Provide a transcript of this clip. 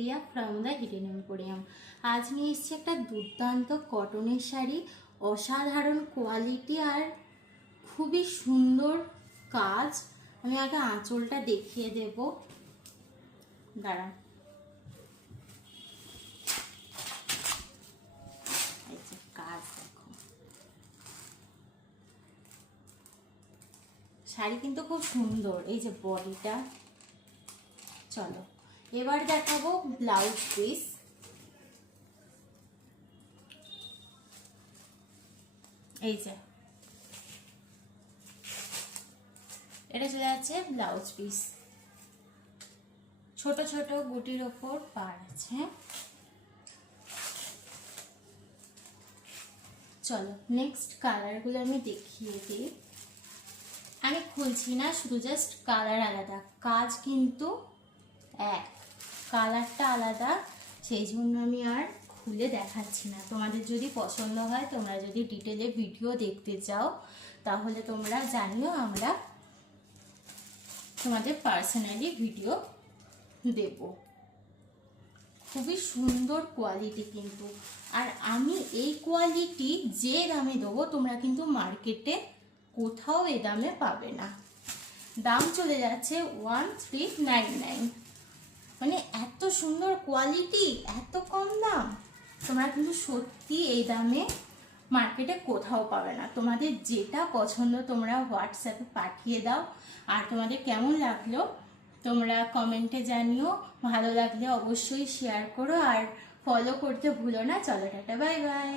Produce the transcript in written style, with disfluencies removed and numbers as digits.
Riya from the hidden emporium. আজ নিয়ে এসেছি একটা দুর্দান্ত কটনের শাড়ি, অসাধারণ কোয়ালিটি আর খুবই সুন্দর কাজ। আমি আগে আঁচলটা দেখিয়ে দেব, দাঁড়ান। এই যে কাজ দেখো, শাড়ি কিন্তু খুব সুন্দর। এই যে বডিটা, চলো এবার দেখাবো ব্লাউজ পিস। এই যে এটা চলে যাচ্ছে ব্লাউজ পিস, ছোট ছোট বুটির ওপর পার আছে। চলো নেক্সট কালারগুলো আমি দেখিয়ে দিই। আমি খুলছি না, শুধু জাস্ট কালার আলাদা, কাজ কিন্তু এক, কালারটা আলাদা, সেই জন্য আমি আর খুলে দেখাচ্ছি না। তোমাদের যদি পছন্দ হয়, তোমরা যদি ডিটেলে ভিডিও দেখতে চাও, তাহলে তোমরা জানিও, আমরা তোমাদের পার্সোনালি ভিডিও দেব। খুবই সুন্দর কোয়ালিটি কিন্তু, আর আমি এই কোয়ালিটি যে দামে দেবো তোমরা কিন্তু মার্কেটে কোথাও এ দামে পাবে না। দাম চলে যাচ্ছে 1399। মানে এত সুন্দর কোয়ালিটি, এত কম দাম, তোমরা কিন্তু সত্যি এই দামে মার্কেটে কোথাও পাবে না। তোমাদের যেটা পছন্দ তোমরা হোয়াটসঅ্যাপে পাঠিয়ে দাও, আর তোমাদের কেমন লাগলো তোমরা কমেন্টে জানিও। ভালো লাগলে অবশ্যই শেয়ার করো আর ফলো করতে ভুলো না। চলো টাটা, বাই বাই।